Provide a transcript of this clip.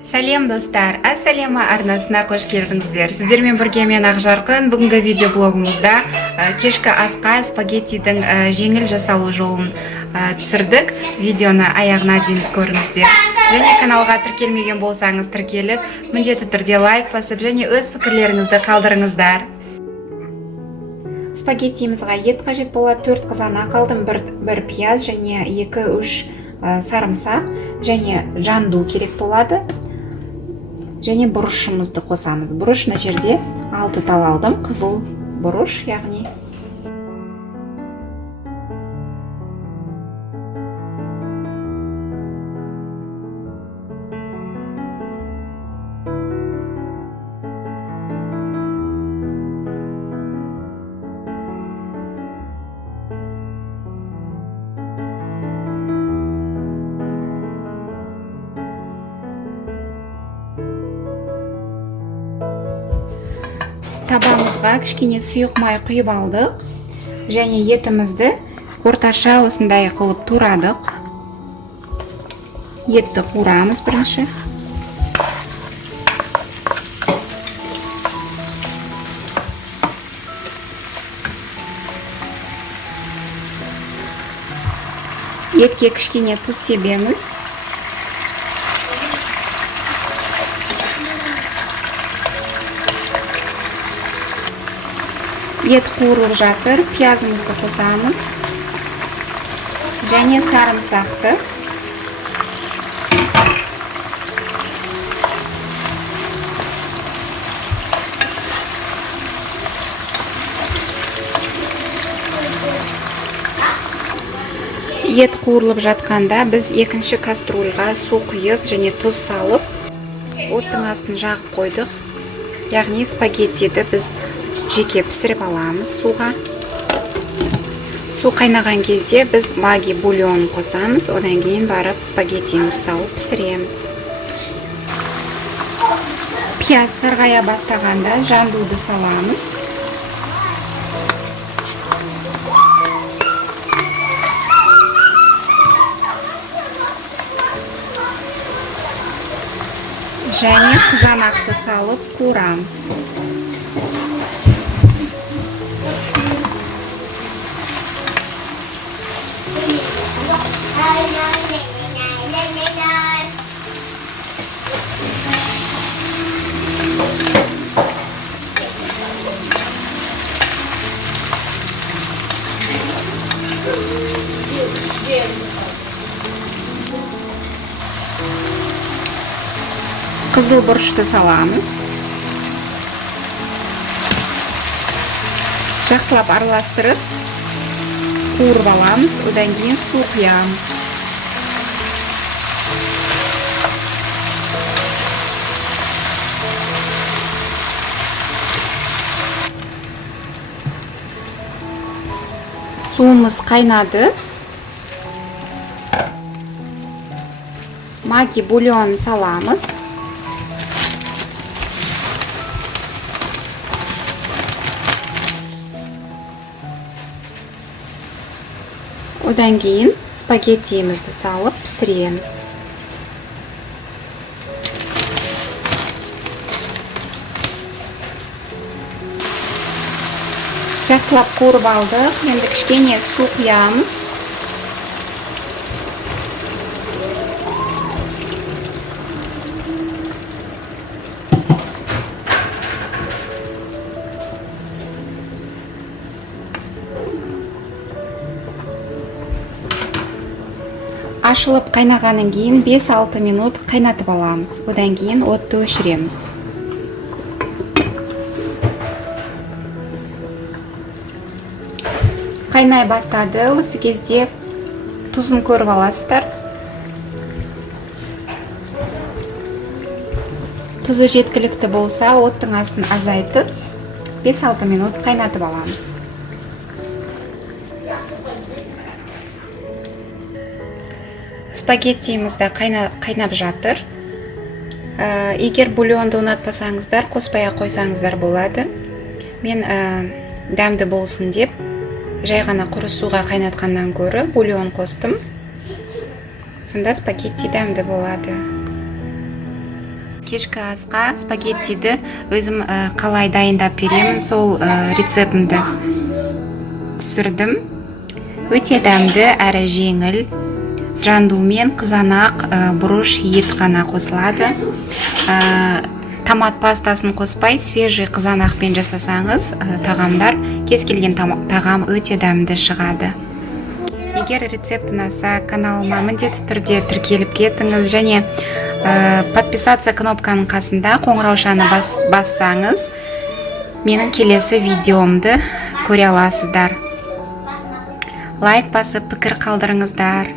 Сәлем достар, Ассалема арнасына қош келдіңіздер. Сіздермен бірге мен Ақжарқын. Бүгінгі видеоблогымызда кешкі асқа спагеттидің жеңіл жасалу жолын түсірдік. Видеоны аяғына дейін көріңіздер. Және каналға тіркелмеген болсаңыз тіркеліп, міндетті түрде лайк басып, және өз пікірлеріңізді қалдырыңыздар. Спагеттимізға ет қажет болады. 4 қызанақ алдым, бір пияз және 2-3 сарымсақ және жанду керек болады. Және бұрышымызды қосамыз. Бұрыш мына жерде 6 тал алдым, қызыл бұрыш, яғни. Табамызға кішкене сұйық май құйып алдық. Және етімізді орташа осындай қылып турадық. Етті қуырамыз бірінші. Етке кішкене тұз себеміз. Ет қуырылып жатыр, пиязымызды қосамыз. Және сарымсақты. Ет қуырылып жатқанда біз екінші кастрюльға су құйып және тұз салып, оттың астын жағып қойдық. Яғни спагеттиді біз жеке пісіріп аламыз суға. Су қайнаған кезде біз маги бульон қосамыз, одан кейін барып спагеттиміз салып пісіреміз. Пияз сарғая бастағанда жандуды саламыз. Және қызанақты салып қуырамыз. Қызыл бұрышты саламыз. Жақсылап араластырып, қуырып аламыз, одан кейін су құямыз. Суымыз қайнады. Маги бульон саламыз. Одан кейін спагеттиімізді салып пісіреміз. Жақсылап қуырып алдық. Енді кішкене су құямыз. Ашылып қайнағаннан кейін 5-6 минут қайнатып аламыз. Одан кейін отты өшіреміз. Қайнай бастады. Осы кезде тұзын көріп аласыздар. Тұзы жеткілікті болса, оттың астын азайтып, 5-6 минут қайнатып аламыз. Спагеттиімізді қайнап жатыр. Егер бульонды ұнатпасаңыздар, қоспай қойсаңыздар болады. Мен дәмді болсын деп, жай ғана құры суға қайнатқаннан көрі бульон қостым. Сонда спагетти дәмді болады. кешкі асқа спагеттиді өзім қалай дайындап беремін, сол рецептімді түсірдім. Өте дәмді әрі жеңіл. Жандумен қызанақ, бұрыш, ет қана қосылады. Томат пастасын қоспай, свежий қызанақпен жасасаңыз, тағамдар, кез келген тағам өте дәмді шығады. Егер рецепт ұнаса, каналыма міндетті түрде тіркеліп кетіңіз және подписаться кнопканың қасында қоңыраушаны бассаңыз, менің келесі видеомды көре аласыздар. Лайк басып пікір қалдырыңыздар.